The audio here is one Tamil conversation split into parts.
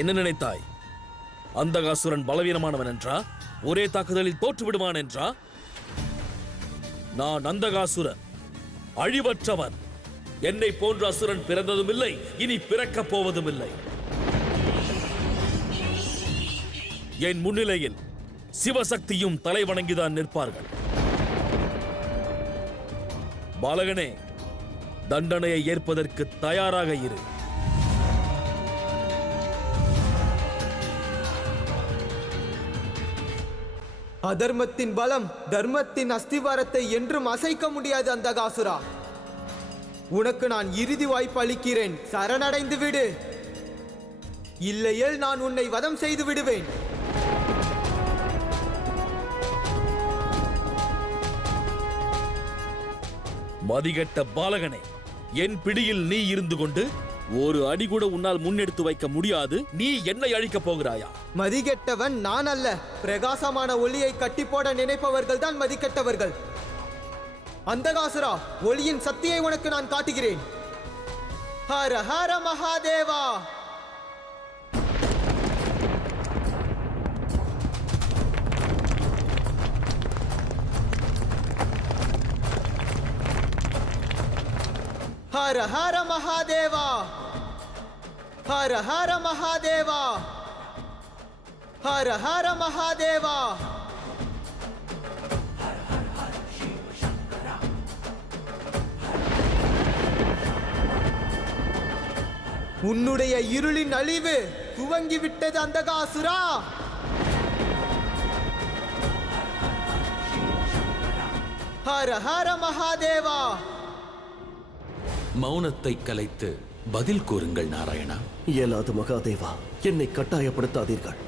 என்ன நினைத்தாய்? அந்தகாசுரன் பலவீனமானவன் என்றா? ஒரே தாக்குதலில் தோற்று விடுவான் என்றா? நான் அந்தகாசுரன், அழிவற்றவன். என்னை போன்ற அசுரன் பிறந்ததும் இல்லை, இனி பிறக்கப் போவதும் இல்லை. என் முன்னிலையில் சிவசக்தியும் தலை வணங்கிதான் நிற்பார்கள். பாலகனே, தண்டனையை ஏற்பதற்கு தயாராக இரு. அதர்மத்தின் பலம் தர்மத்தின் அஸ்திவாரத்தை என்றும் அசைக்க முடியாது. அந்தகாசுரா, உனக்கு நான் இறுதி வாய்ப்பு அளிக்கிறேன். சரணடைந்து விடு, இல்லையேல் நான் உன்னை வதம் செய்து விடுவேன். மதிகெட்ட பாலகனே, என் பிடியில் நீ இருந்து கொண்டு ஒரு அடி கூட உன்னால் முன்னெடுத்து வைக்க முடியாது. நீ என்னை அழிக்கப் போகிறாயா? மதிகெட்டவன் நான் அல்ல. பிரகாசமான ஒளியை கட்டி போட நினைப்பவர்கள் தான் மதிக்கெட்டவர்கள். அந்தகாசுரா, ஒளியின் சக்தியை உனக்கு நான் காட்டுகிறேன். ஹர ஹர மகாதேவா. ஹர ஹர மகாதேவா. ஹர ஹர மகாதேவா. ஹர ஹர மகாதேவா. உன்னுடைய இருளின் அழிவு துவங்கிவிட்டது அந்தகாசுரா. ஹர ஹர மகாதேவா. மௌனத்தை கலைத்து பதில் கூறுங்கள் நாராயணா. இயலாது மகாதேவா, என்னை கட்டாயப்படுத்தாதீர்கள்.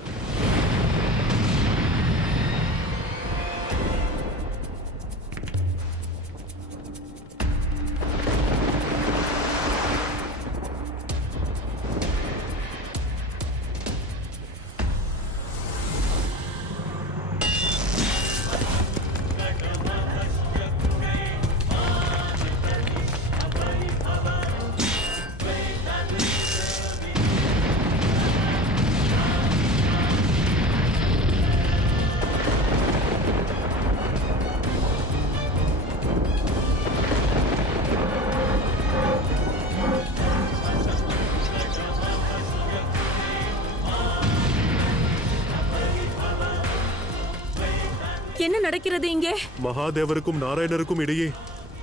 என்ன நடக்கிறது இங்கே? மகாதேவருக்கும் நாராயணருக்கும் இடையே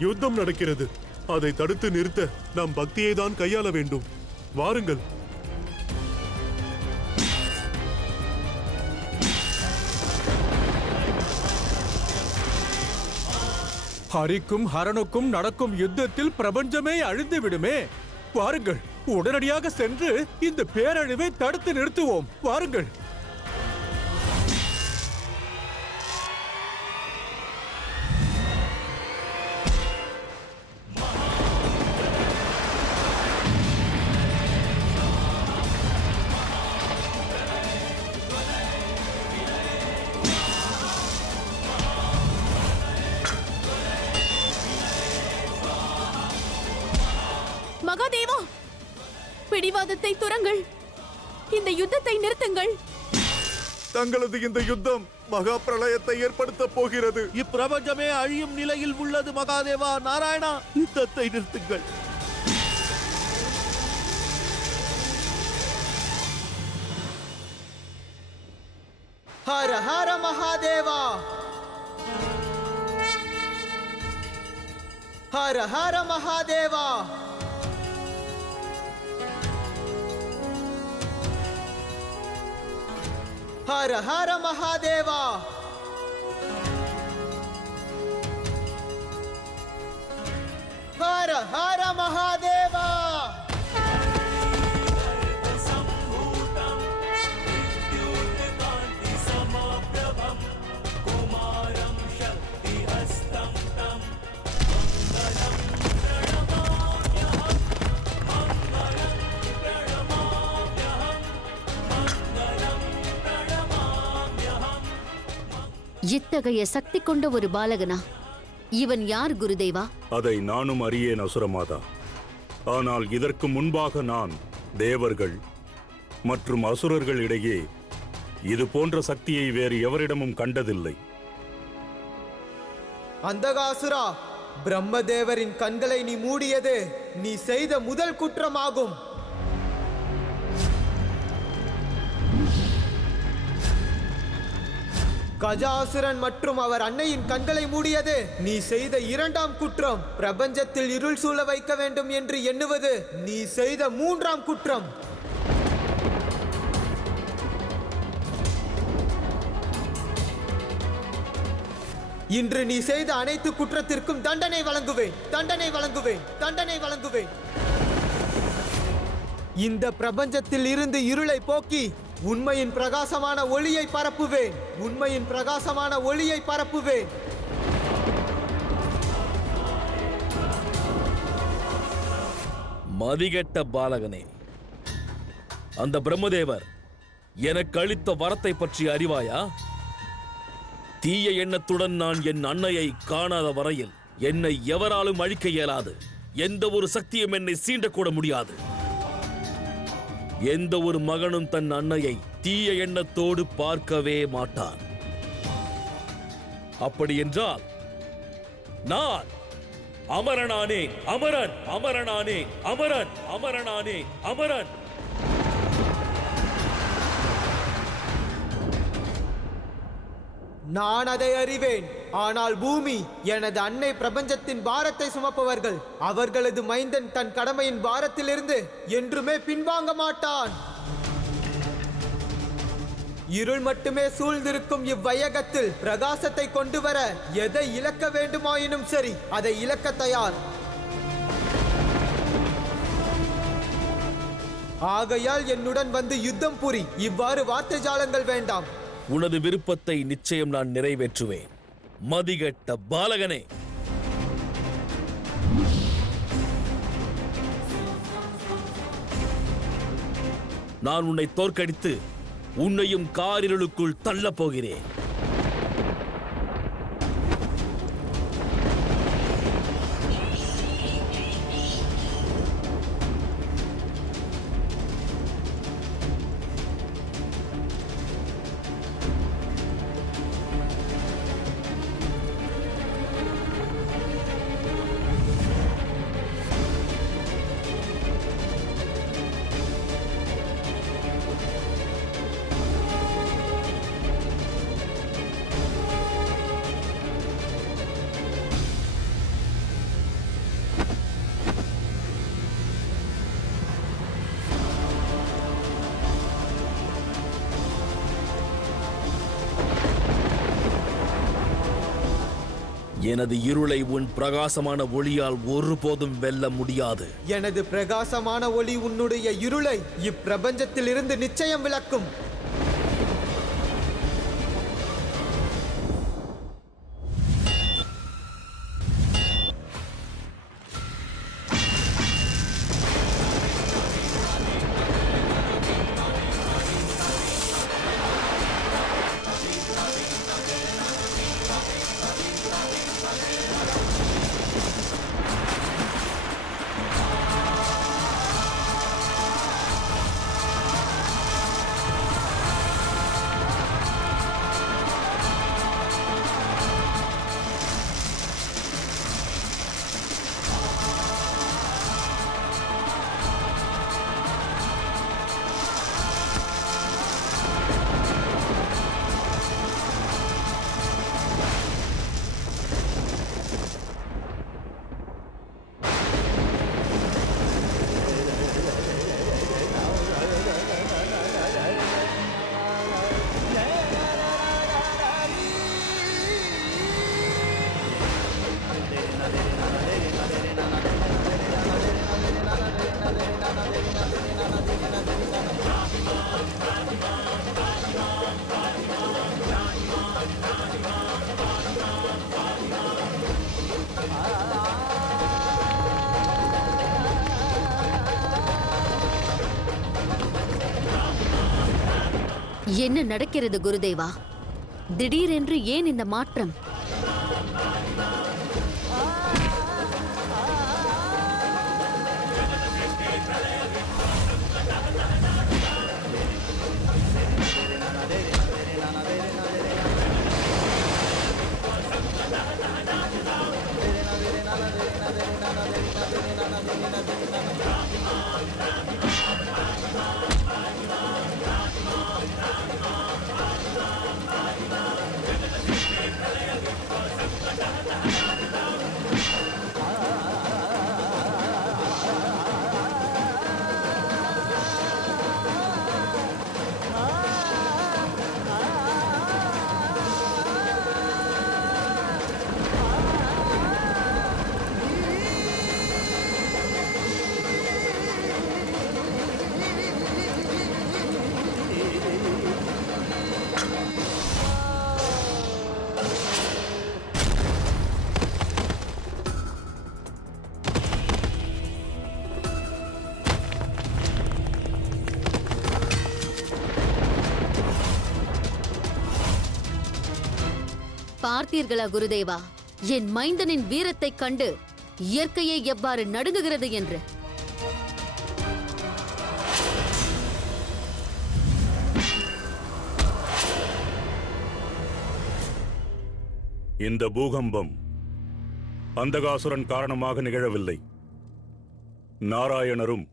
யுத்தம் நடக்கிறது. அதை தடுத்து நிறுத்த நாம் பக்தியை தான் கையாள வேண்டும். வாருங்கள். ஹரிக்கும் ஹரனுக்கும் நடக்கும் யுத்தத்தில் பிரபஞ்சமே அழிந்து விடுமே. வாருங்கள், உடனடியாக சென்று இந்த பேரழிவை தடுத்து நிறுத்துவோம். வாருங்கள். மகாதேவா, பிடிவாதத்தை துறங்கள். இந்த யுத்தத்தை நிறுத்துங்கள். தங்களது இந்த யுத்தம் மகா பிரளயத்தை ஏற்படுத்த போகிறது. இப்பிரபஞ்சமே அழியும் நிலையில் உள்ளது. மகாதேவா, நாராயணா, யுத்தத்தை நிறுத்துங்கள். ஹர ஹர மகாதேவா. ஹர ஹர மகாதேவா. ஹர ஹர மகாதேவா. ஹர ஹர மகாதேவா. இத்தகைய சக்தி கொண்ட ஒரு பாலகனா? இவன் யார் குருதேவா? அதை நானும் அறியேன் அசுரமாதா. ஆனால் இதற்கு முன்பாக நான் தேவர்கள், மற்றும் அசுரர்கள் இடையே இது போன்ற சக்தியை வேறு எவரிடமும் கண்டதில்லை. அந்தகாசுரா, பிரம்மதேவரின் கண்களை நீ மூடியது நீ செய்த முதல் குற்றமாகும். கஜாசுரன் மற்றும் அவர் அன்னையின் கண்களை மூடியது நீ செய்த இரண்டாம் குற்றம். பிரபஞ்சத்தில் இருள் சூழ வைக்க வேண்டும் என்று எண்ணுவது நீ செய்த மூன்றாம் குற்றம். இன்று நீ செய்த அனைத்து குற்றத்திற்கும் தண்டனை வழங்குவேன், தண்டனை வழங்குவேன், தண்டனை வழங்குவேன். இந்த பிரபஞ்சத்தில் இருந்து இருளை போக்கி உண்மையின் பிரகாசமான ஒளியை பரப்புவேன், உண்மையின் பிரகாசமான ஒளியை பரப்புவேன். மதிகெட்ட பாலகனே, அந்த பிரம்மதேவர் எனக்கு அளித்த வரத்தை பற்றி அறிவாயா? தீய எண்ணத்துடன் நான் என் அன்னையை காணாத வரையில் என்னை எவராலும் அழிக்க இயலாது. எந்த ஒரு சக்தியும் என்னை சீண்டக்கூட முடியாது. எந்த ஒரு மகனும் தன் அன்னையை தீய எண்ணத்தோடு பார்க்கவே மாட்டான். அப்படி என்றால் நான் அமரனானே, அமரன், அமரனானே, அமரன், அமரனானே, அமரன். நான் அதை அறிவேன். ஆனால் பூமி, எனது அன்னை பிரபஞ்சத்தின் பாரத்தை சுமப்பவர்கள். அவர்களது மைந்தன் தன் கடமையின் பாரத்திலிருந்து என்றுமே பின்வாங்க மாட்டான். இருள் மட்டுமே சூழ்ந்திருக்கும் இவ்வையகத்தில் பிரகாசத்தை கொண்டு வர எதை இழக்க வேண்டுமாயினும் சரி, அதை இழக்க தயார். ஆகையால் என்னுடன் வந்து யுத்தம் புரி. இவ்வாறு வார்த்தை ஜாலங்கள் வேண்டாம். உனது விருப்பத்தை நிச்சயம் நான் நிறைவேற்றுவேன். மதிகெட்ட பாலகனே, நான் உன்னை தோற்கடித்து உன்னையும் காரிருளுக்குள் தள்ளப் போகிறேன். எனது இருளை உன் பிரகாசமான ஒளியால் ஒருபோதும் வெல்ல முடியாது. எனது பிரகாசமான ஒளி உன்னுடைய இருளை இப்பிரபஞ்சத்தில் இருந்து நிச்சயம் விளக்கும். என்ன நடக்கிறது குருதேவா? திடீரென்று ஏன் இந்த மாற்றம்? பார்த்தீர்களா குருதேவா, என் மைந்தனின் வீரத்தைக் கண்டு இயற்கையை எவ்வாறு நடுங்குகிறது என்று? இந்த பூகம்பம் அந்தகாசுரன் காரணமாக நிகழவில்லை. நாராயணரும்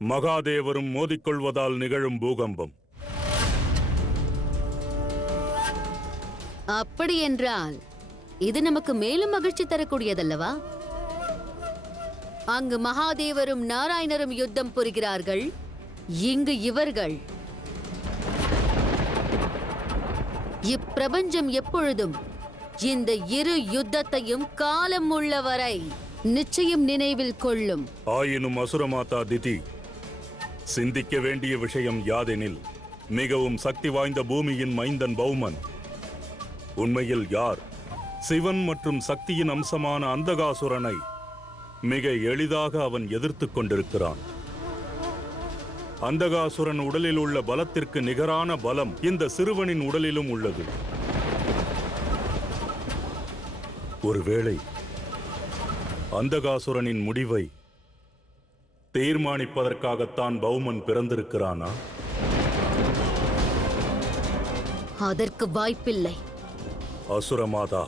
மகாதேவரும் மோதிக்கொள்வதால் நிகழும் பூகம்பம். அப்படி என்றால் இது நமக்கு மேலும் மகிழ்ச்சி தரக்கூடியதல்லவா? அங்கு மகாதேவரும் நாராயணரும் யுத்தம் புரிகிறார்கள், இங்கு இவர்கள். இப்பிரபஞ்சம் எப்பொழுதும் இந்த இரு யுத்தத்தையும் காலம் உள்ளவரை நிச்சயம் நினைவில் கொள்ளும். ஆயினும் அசுரமாதா திதி, சிந்திக்க வேண்டிய விஷயம் யாதெனில், மிகவும் சக்தி வாய்ந்த பூமியின் மைந்தன் பௌமன் உண்மையில் யார்? சிவன் மற்றும் சக்தியின் அம்சமான அந்தகாசுரனை மிக எளிதாக அவன் எதிர்த்துக் கொண்டிருக்கிறான். அந்தகாசுரன் உடலில் உள்ள பலத்திற்கு நிகரான பலம் இந்த சிறுவனின் உடலிலும் உள்ளது. ஒருவேளை அந்தகாசுரனின் முடிவை தீர்மானிப்பதற்காகத்தான் பௌமன் பிறந்திருக்கிறானா? அதற்கு வாய்ப்பில்லை. அசுரமாதா,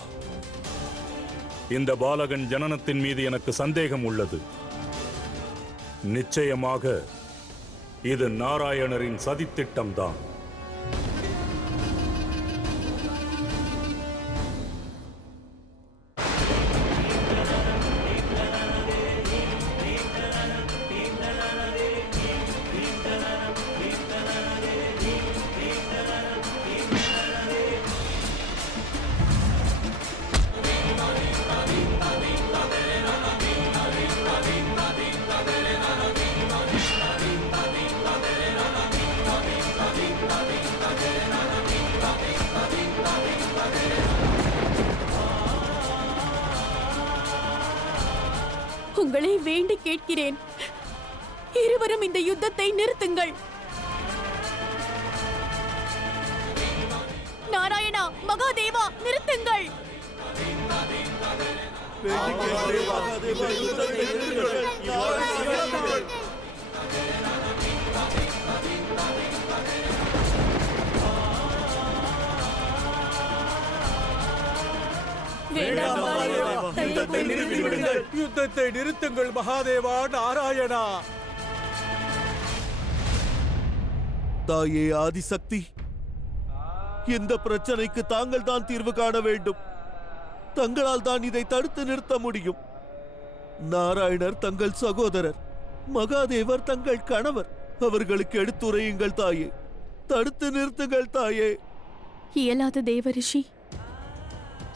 இந்த பாலகன் ஜனனத்தின் மீது எனக்கு சந்தேகம் உள்ளது. நிச்சயமாக இது நாராயணரின் சதித்திட்டம்தான். உங்களை வேண்டி கேட்கிறேன், இருவரும் இந்த யுத்தத்தை நிறுத்துங்கள். நாராயணா, மகாதேவா, நிறுத்துங்கள். யுத்தத்தை நிறுத்துங்கள் மகாதேவா, நாராயணா. தாயே ஆதிசக்தி, இந்த பிரச்சனைக்கு தாங்கள் தான் தீர்வு காண வேண்டும். தங்களால் தான் இதை தடுத்து நிறுத்த முடியும். நாராயணர் தங்கள் சகோதரர், மகாதேவர் தங்கள் கணவர். அவர்களுக்கு எடுத்துரையுங்கள் தாயே, தடுத்து நிறுத்துங்கள் தாயே. இயலாத தேவரிஷி,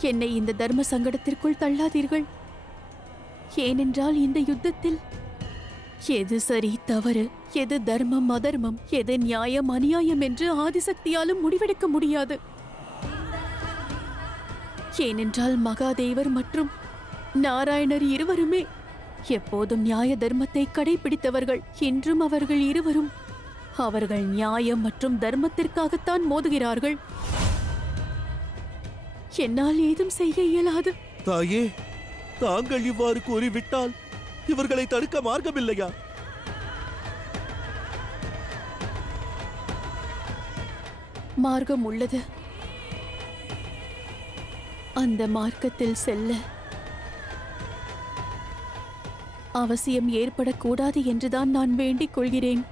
என்னை இந்த தர்ம சங்கடத்திற்குள் தள்ளாதீர்கள். ஏனென்றால் இந்த யுத்தத்தில் எது சரி தவறு, எது தர்மம் அதர்மம், எது நியாயம் அநியாயம் என்று ஆதிசக்தியாலும் முடிவெடுக்க முடியாது. ஏனென்றால் மகாதேவர் மற்றும் நாராயணர் இருவருமே எப்போதும் நியாய தர்மத்தை கடைபிடித்தவர்கள். இன்றும் அவர்கள் இருவரும் அவர்கள் நியாயம் மற்றும் தர்மத்திற்காகத்தான் மோதுகிறார்கள். என்னால் ஏதும் செய்ய இயலாது. தாயே, தாங்கள் இவ்வாறு கூறிவிட்டால் இவர்களை தடுக்க மார்க்கமில்லையா? மார்க்கம் உள்ளது. அந்த மார்க்கத்தில் செல்ல அவசியம் ஏற்படக்கூடாது என்றுதான் நான் வேண்டிக் கொள்கிறேன்.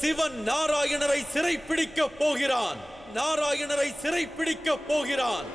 சிவன் நாராயணரை சிறைப்பிடிக்கப் போகிறான். நாராயணரை சிறைப்பிடிக்கப் போகிறான்.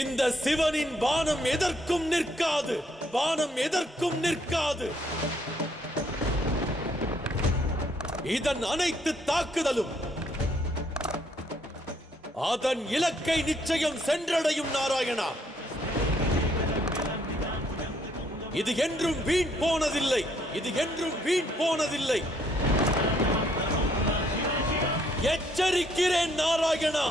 இந்த சிவனின் பானம் எதற்கும் நிற்காது. பானம் எதற்கும் நிற்காது. இதன் அனைத்து தாக்குதலும் அதன் இலக்கை நிச்சயம் சென்றடையும். நாராயணா, இது என்றும் வீண் போனதில்லை. இது என்றும் வீண் போனதில்லை. எச்சரிக்கிறேன் நாராயணா.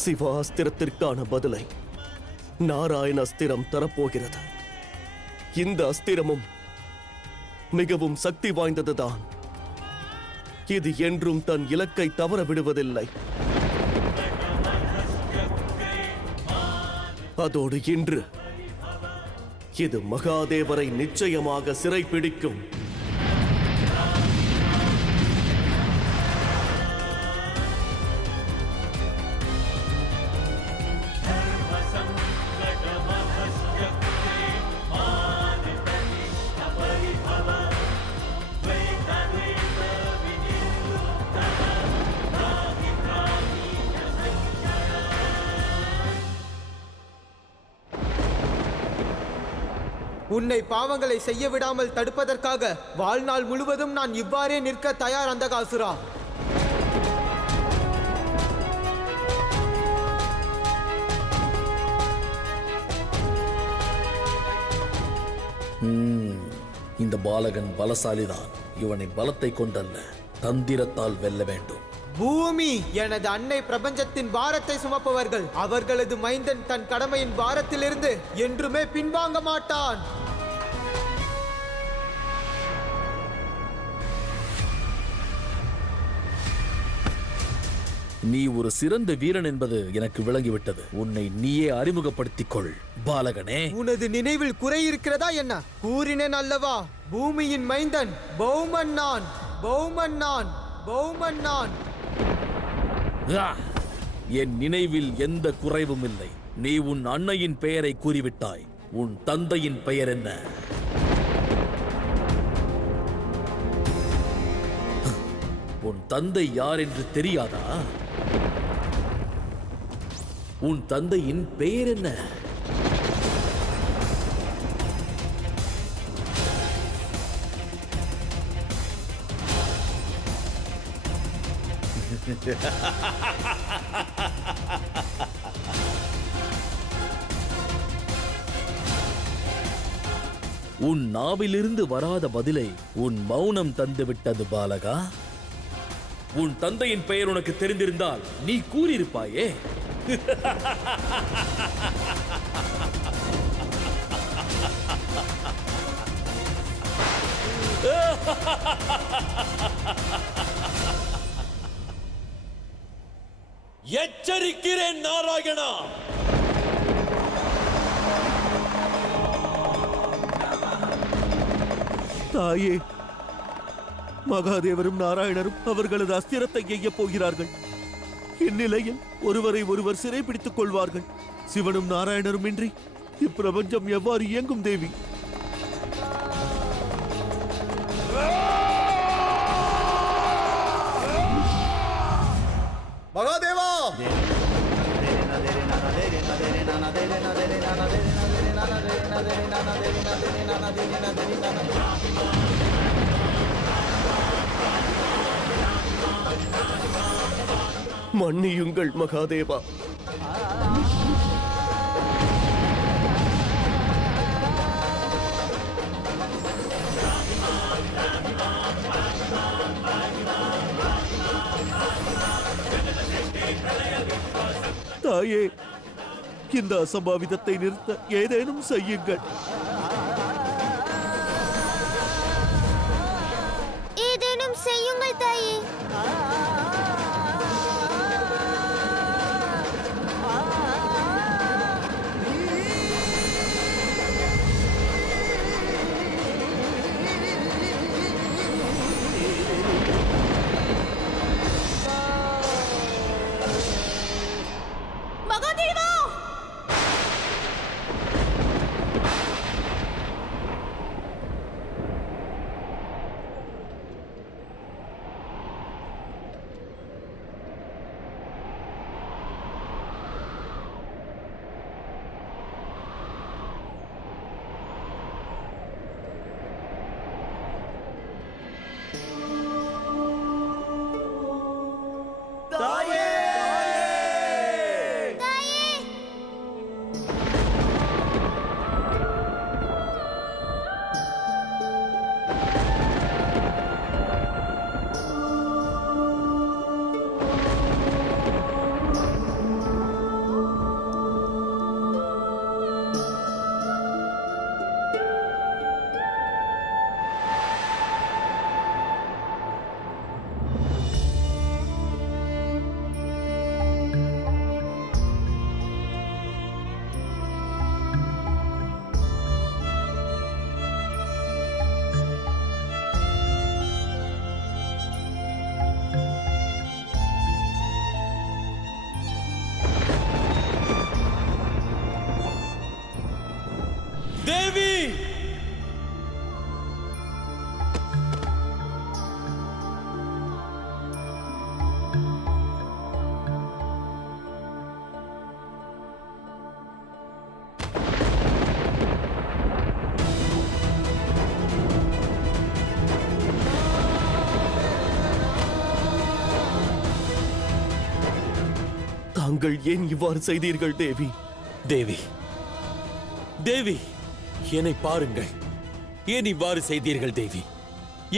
சிவ அஸ்திரத்திற்கான பதிலை நாராயண அஸ்திரம் தரப்போகிறது. இந்த அஸ்திரமும் மிகவும் சக்தி வாய்ந்ததுதான். இது என்றும் தன் இலக்கை தவற விடுவதில்லை. அதோடு இன்று இது மகாதேவரை நிச்சயமாக சிறைப்பிடிக்கும். உன்னை பாவங்களை செய்ய விடாமல் தடுப்பதற்காக வாழ்நாள் முழுவதும் நான் இவ்வாறே நிற்க தயார் அந்தகாசுரா. இந்த பாலகன் பலசாலிதான். இவனை பலத்தை கொண்டல்ல, தந்திரத்தால் வெல்ல வேண்டும். பூமி எனது அன்னை பிரபஞ்சத்தின் பாரத்தை சுமப்பவர்கள். அவர்களது மைந்தன் தன் கடமையின் பாரத்திலிருந்து என்றுமே பின்வாங்க மாட்டான். நீ ஒரு சிறந்த வீரன் என்பது எனக்கு விளங்கிவிட்டது. உன்னை நீயே அறிமுகப்படுத்திக் கொள் பாலகனே. உனது நினைவில் குறை இருக்கிறதா என்ன? கூறினேன் அல்லவா, பூமியின் மைந்தன் பௌமன் நான். பௌமன் நான். பௌமன் நான். என் நினைவில் எந்த குறைவும் இல்லை. நீ உன் அன்னையின் பெயரை கூறிவிட்டாய். உன் தந்தையின் பெயர் என்ன? உன் தந்தை யார் என்று தெரியாதா? உன் தந்தையின் பெயர் என்ன? உன் நாவிலிருந்து வராத பதிலை உன் மௌனம் தந்துவிட்டது பாலகா. உன் தந்தையின் பெயர் உனக்கு தெரிந்திருந்தால் நீ கூறியிருப்பாயே. எச்சரிக்கிறேன் நாராயணா. தாயே, மகாதேவரும் நாராயணரும் அவர்களது அஸ்திரத்தை எய்யப் போகிறார்கள். இந்நிலையில் ஒருவரை ஒருவர் சிறைப்பிடித்துக் கொள்வார்கள். சிவனும் நாராயணரும் இன்றி இப்பிரபஞ்சம் எவ்வாறு இயங்கும் தேவி? மகாதேவா! மன்னியுங்கள் மகாதேவா. தாயே, இந்த அசம்பாவிதத்தை நிறுத்த ஏதேனும் செய்யுங்கள். ஏதேனும் செய்யுங்கள் தாயே. மகாதேவா! தேவி! தாங்கள் ஏன் இவ்வாறு செய்தீர்கள் தேவி? தேவி, தேவி, என்னை பாருங்கள். ஏன் இவ்வாறு செய்தீர்கள் தேவி?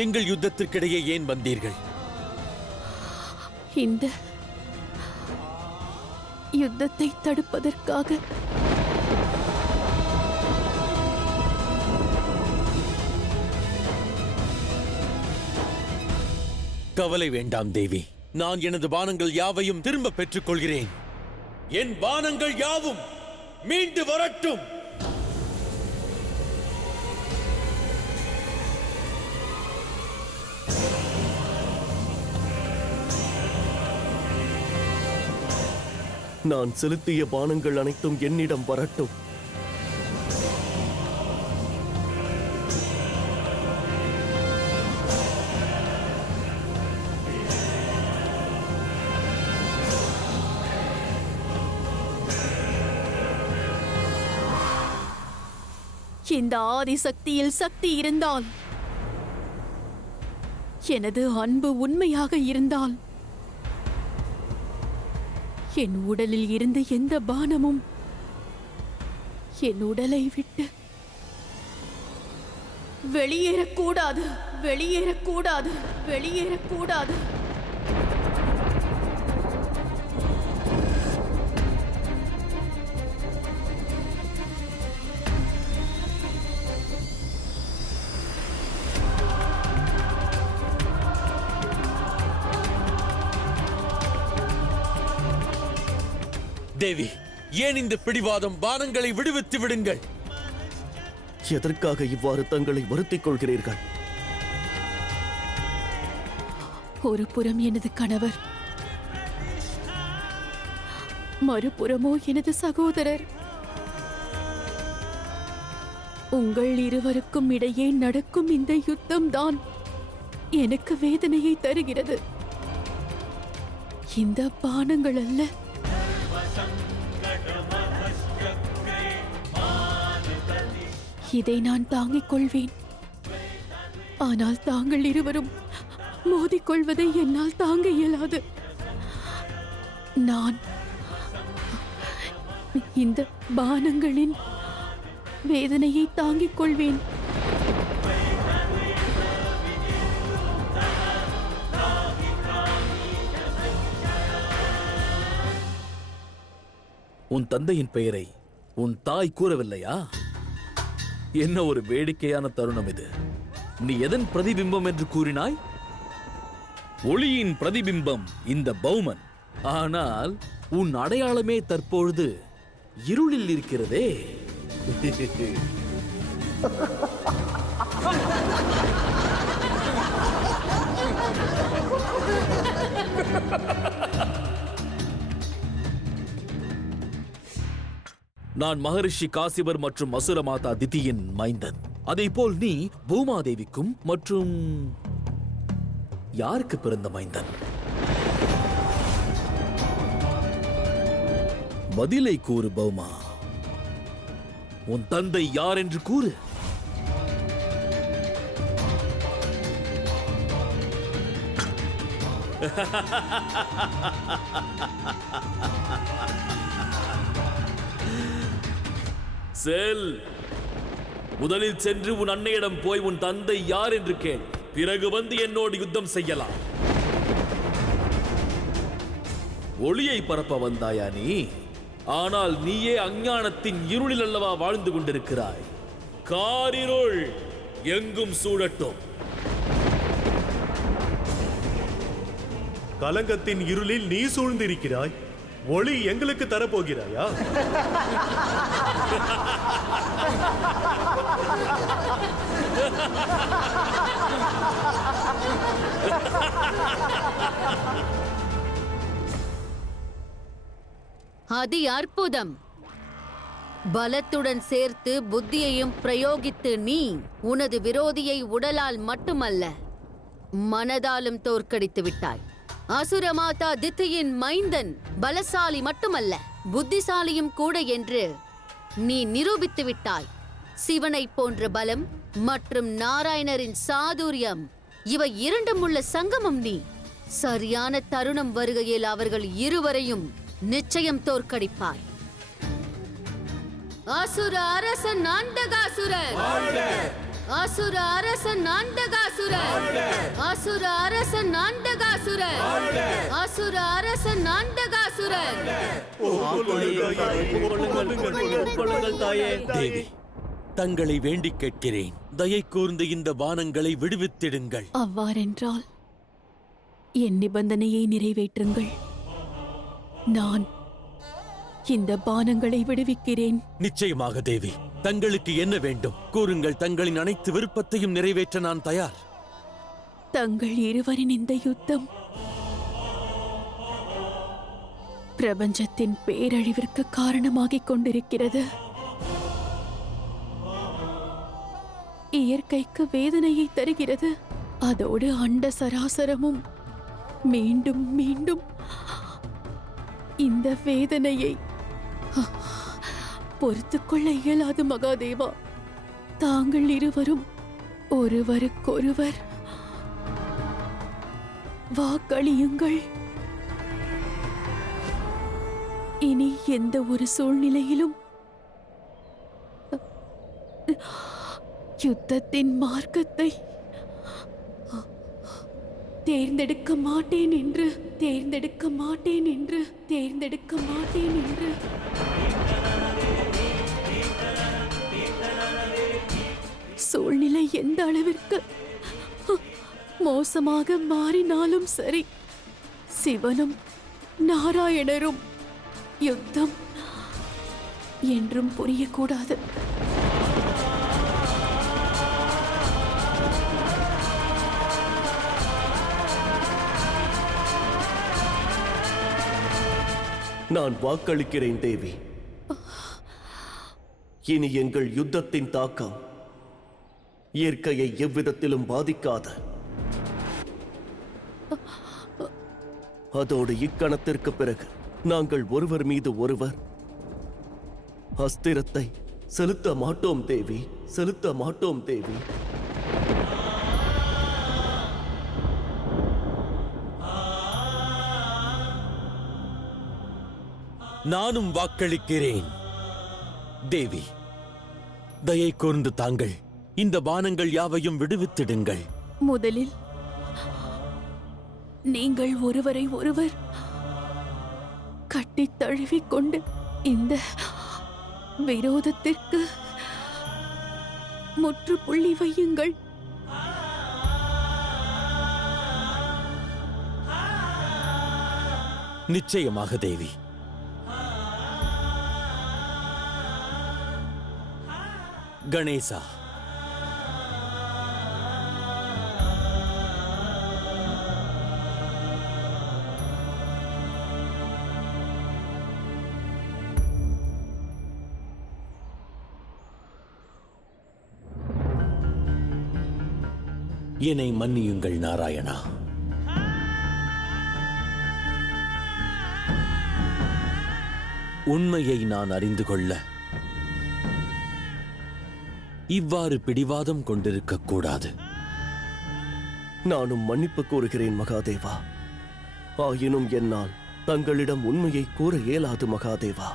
எங்கள் யுத்தத்திற்கிடையே ஏன் வந்தீர்கள்? இந்த யுத்தத்தை தடுப்பதற்காக. கவலை வேண்டாம் தேவி. நான் எனது பானங்கள் யாவையும் திரும்ப பெற்றுக் கொள்கிறேன். என் பானங்கள் யாவும் மீண்டு வரட்டும். நான் செலுத்திய பானங்கள் அனைத்தும் என்னிடம் வரட்டும். இந்த ஆதி சக்தியில் சக்தி இருந்தால், எனது அன்பு உண்மையாக இருந்தால், என் உடலில் இருந்து எந்த பானமும் என் உடலை விட்டு வெளியேறக்கூடாது, வெளியேறக்கூடாது, வெளியேறக்கூடாது. தேவி, ஏன் இந்த பிடிவாதம்? பானங்களை விடுவித்து விடுங்கள். எதற்காக இவ்வாறு தங்களை வருத்திக் கொள்கிறீர்கள்? ஒரு புறம் எனது கணவர், மறுபுறமோ எனது சகோதரர். உங்கள் இருவருக்கும் இடையே நடக்கும் இந்த யுத்தம்தான் எனக்கு வேதனையை தருகிறது. இந்த பானங்கள் அல்ல. இதை நான் தாங்கிக் கொள்வேன். ஆனால் தாங்கள் இருவரும் மோதிக்கொள்வதை என்னால் தாங்க இயலாது. நான் இந்த பானங்களின் வேதனையை தாங்கிக் கொள்வேன். உன் தந்தையின் பெயரை உன் தாய் கூறவில்லையா? என்ன ஒரு வேடிக்கையான தருணம் இது. நீ எதன் பிரதிபிம்பம் என்று கூறினாய்? ஒளியின் பிரதிபிம்பம் இந்த பௌமன். ஆனால் உன் அடையாளமே தற்பொழுது இருளில் இருக்கிறதே. நான் மகரிஷி காசிபர் மற்றும் அசுர மாதா திதியின் மைந்தன். அதேபோல் நீ பூமாதேவிக்கும் மற்றும் யாருக்கு பிறந்த மைந்தன்? பதிலை கூறு பௌமா. உன் தந்தை யார் என்று கூறு. செல். முதலில் சென்று உன் அன்னையிடம் போய் உன் தந்தை யார் என்று கேள். பிறகு வந்து என்னோடு யுத்தம் செய்யலாம். ஒளியை பரப்ப வந்தாயா நீ? ஆனால் நீயே அஞ்ஞானத்தின் இருளில் அல்லவா வாழ்ந்து கொண்டிருக்கிறாய். காரிருள் எங்கும் சூழட்டும். கலங்கத்தின் இருளில் நீ சூழ்ந்திருக்கிறாய். ஒளி எங்களுக்கு தரப்போகிறாயா? அதி அற்புதம். பலத்துடன் சேர்த்து புத்தியையும் பிரயோகித்து நீ உனது விரோதியை உடலால் மட்டுமல்ல மனதாலும் தோற்கடித்து விட்டாய். அசுரமாதா தித்தியின் மைந்தன் பலசாலி மட்டுமல்ல புத்திசாலியும் கூட என்று நீ நிரூபித்து விட்டாய். சிவனை போன்ற பலம் மற்றும் நாராயணரின் சாதுரியம் இவை இரண்டும் உள்ள சங்கமம் நீ. சரியான தருணம் வருகையில் அவர்கள் இருவரையும் நிச்சயம் தோற்கடிப்பாய். அசுர அரசன் அண்டகாசுரன், அசுர அரசன் அண்டகாசுரன், அசுர அரசன் அண்டகாசுரன், அசுர அரசன் அண்டகாசுரன். தேவி, தங்களை வேண்டிக் கேட்கிறேன். தயை கூர்ந்து இந்த பானங்களை விடுவித்திடுங்கள். அவ்வாறென்றால் என் நிபந்தனையை நிறைவேற்றுங்கள். நான் இந்த பானங்களை விடுவிக்கிறேன். நிச்சயமாக தேவி. தங்களுக்கு என்ன வேண்டும் கூறுங்கள். தங்களின் அனைத்து விருப்பத்தையும் நிறைவேற்ற நான் தயார். தங்கள் இருவரின் இந்த யுத்தம் பிரபஞ்சத்தின் பேரழிவிற்கு காரணமாகிக் கொண்டிருக்கிறது. இயற்கைக்கு வேதனையை தருகிறது. அதோடு அண்ட சராசரமும் மீண்டும் மீண்டும் இந்த வேதனையை பொறுத்துக்கொள்ள இயலாது மகாதேவா. தாங்கள் இருவரும் ஒருவருக்கொருவர் வாக்களியுங்கள். இனி எந்த ஒரு சூழ்நிலையிலும் யுத்தத்தின் மார்க்கத்தை தேர்ந்தெடுக்க மாட்டேன் என்று தேர்ந்தெடுக்க மாட்டேன் என்று தேர்ந்தெடுக்க மாட்டேன் என்று சூழ்நிலை எந்த அளவிற்கு மோசமாக மாறினாலும் சரி, சிவனும் நாராயணரும் யுத்தம் என்றும் புரியக்கூடாது. நான் வாக்களிக்கிறேன் தேவி. இனி எங்கள் யுத்தத்தின் தாக்கம் இயற்கையை எவ்விதத்திலும் பாதிக்காத அதோடு இக்கணத்திற்கு பிறகு நாங்கள் ஒருவர் மீது ஒருவர் அஸ்திரத்தை செலுத்த மாட்டோம் தேவி, செலுத்த மாட்டோம் தேவி. நானும் வாக்களிக்கிறேன். தேவி, தயை கூர்ந்து தாங்கள் இந்த பானங்கள் யாவையும் விடுவித்திடுங்கள். முதலில் நீங்கள் ஒருவரை ஒருவர் கட்டித் தழுவிக் கொண்டு இந்த விரோதத்திற்கு முற்றுப்புள்ளி வையுங்கள். நிச்சயமாக தேவி. கணேசா, என்னை மன்னியுங்கள் நாராயணா. உண்மையை நான் அறிந்து கொள்ள இவ்வாறு பிடிவாதம் கொண்டிருக்க கூடாது. நானும் மன்னிப்பு கோருகிறேன் மகாதேவா. ஆயினும் என்னால் தங்களிடம் உண்மையை கூற இயலாது மகாதேவா.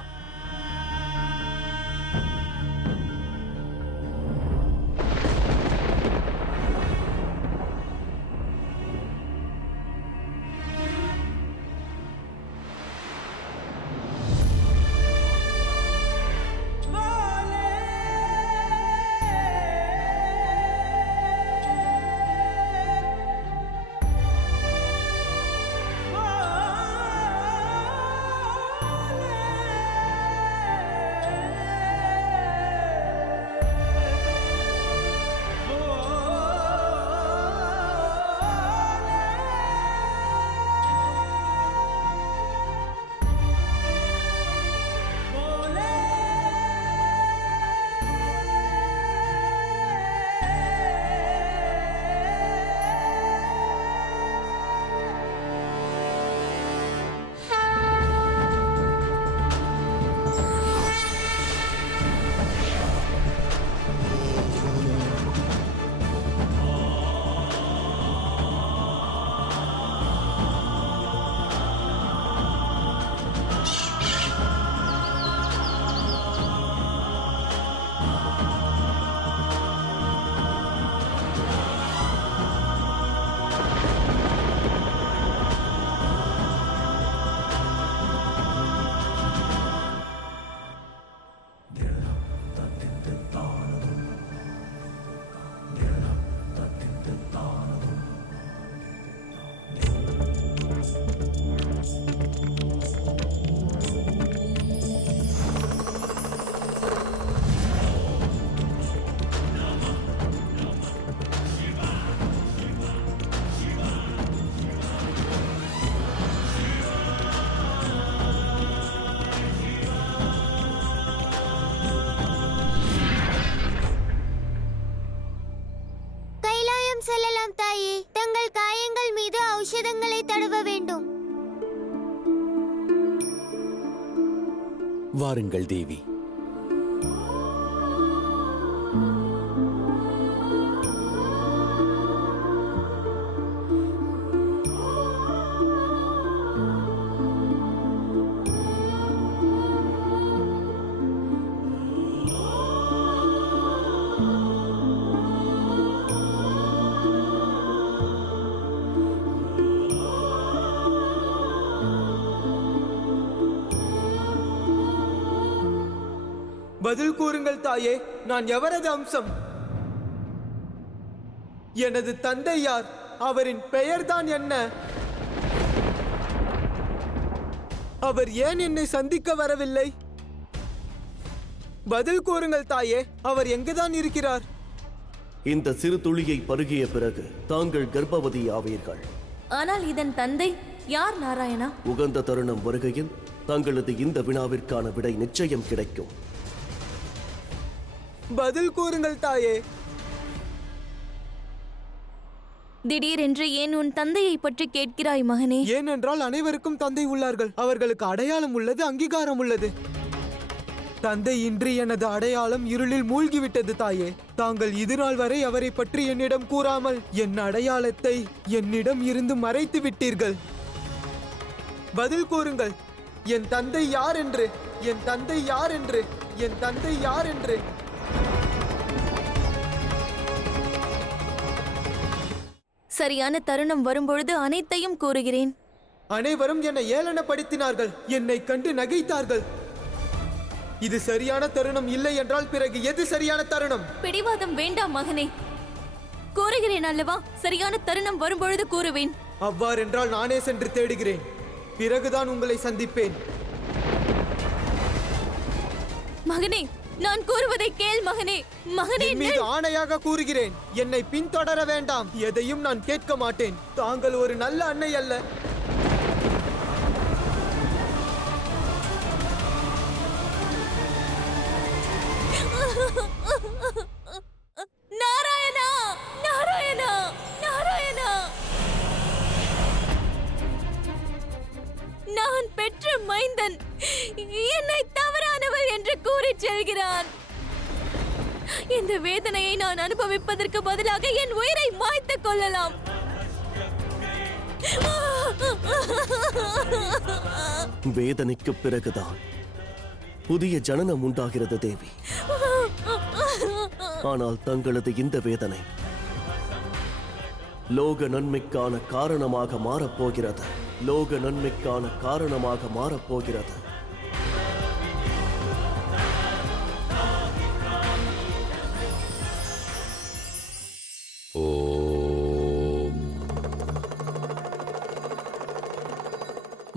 செல்லலாம் தாயே. தங்கள் காயங்கள் மீது ஔஷதங்களை தடவ வேண்டும். வாருங்கள் தேவி. பதில் கூறுங்கள் தாயே, நான் எவரது அம்சம்? எனது தந்தை யார்? அவரின் பெயர்தான் என்ன? அவர் ஏன் என்னை சந்திக்க வரவில்லை? பதில் கூறுங்கள் தாயே, அவர் எங்குதான் இருக்கிறார்? இந்த சிறு துளியை பருகிய பிறகு தாங்கள் கர்ப்பவதி ஆவீர்கள். ஆனால் இதன் தந்தை யார் நாராயணா? உகந்த தருணம் வருகையில் தங்களது இந்த வினாவிற்கான விடை நிச்சயம் கிடைக்கும். பதில் கூறுங்கள் தாயே. திடீரென்று ஏன் உன் தந்தையை பற்றி கேட்கிறாய் மகனே? ஏனென்றால் அனைவருக்கும் தந்தை உள்ளார்கள். அவர்களுக்கு அடையாளம் உள்ளது, அங்கீகாரம் உள்ளது. தந்தை இன்றி எனது அடையாளம் இருளில் மூழ்கிவிட்டது தாயே. தாங்கள் இதுநாள் வரை அவரை பற்றி என்னிடம் கூறாமல் என் அடையாளத்தை என்னிடம் இருந்து மறைத்து விட்டீர்கள். பதில் கூறுங்கள், என் தந்தை யார் என்று, என் தந்தை யார் என்று, என் தந்தை யார் என்று. சரியான தருணம் வரும்பொழுது அனைத்தையும் கூறுகிறேன். அனைவரும் என்னை ஏளனப்படுத்தினார்கள், என்னை கண்டு நகைத்தார்கள். இது சரியான தருணம் இல்லை என்றால் பிறகு எது சரியான தருணம்? பிடிவாதம் வேண்டாம் மகனே, கூறுகிறேன் அல்லவா, சரியான தருணம் வரும்பொழுது கூறுவேன். அவ்வாறென்றால் நானே சென்று தேடுகிறேன், பிறகுதான் உங்களை சந்திப்பேன். மகனே, நான் கூறுவதை கேள் மகனே. மகனே, என் மீது ஆணையாக கூறுகிறேன், என்னை பின்தொடர வேண்டாம். எதையும் நான் கேட்க மாட்டேன். தாங்கள் ஒரு நல்ல அன்னை அல்ல. நாராயணா, நாராயணா, நாராயணா, நான் பெற்ற மைந்தன் என்னை தவறானவள் என்று கூறி செல்கிறான். இந்த வேதனையை நான் அனுபவிப்பதற்கு பதிலாக என் உயிரை மாய்த்துக் கொள்ளலாம். வேதனைக்கு பிறகுதான் புதிய ஜனனம் உண்டாகிறது தேவி. ஆனால் தங்களது இந்த வேதனை லோக நன்மைக்கான காரணமாக மாறப்போகிறது. லோக நன்மைக்கான காரணமாக மாறப்போகிறது.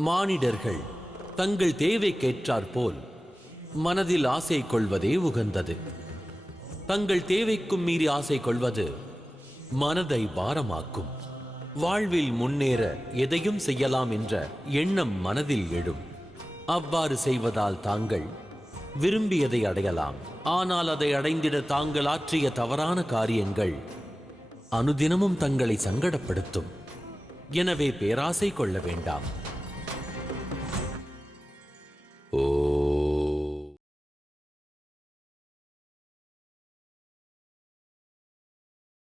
மானிடர்கள் தங்கள் தேவைக்கேற்றாற்போல் மனதில் ஆசை கொள்வதே உகந்தது. தங்கள் தேவைக்கும் மீறி ஆசை கொள்வது மனதை பாரமாக்கும். வாழ்வில் முன்னேற எதையும் செய்யலாம் என்ற எண்ணம் மனதில் எழும். அவ்வாறு செய்வதால் தாங்கள் விரும்பியதை அடையலாம். ஆனால் அதை அடைந்திட தாங்கள் ஆற்றிய தவறான காரியங்கள் அனுதினமும் தங்களை சங்கடப்படுத்தும். எனவே பேராசை கொள்ள வேண்டாம்.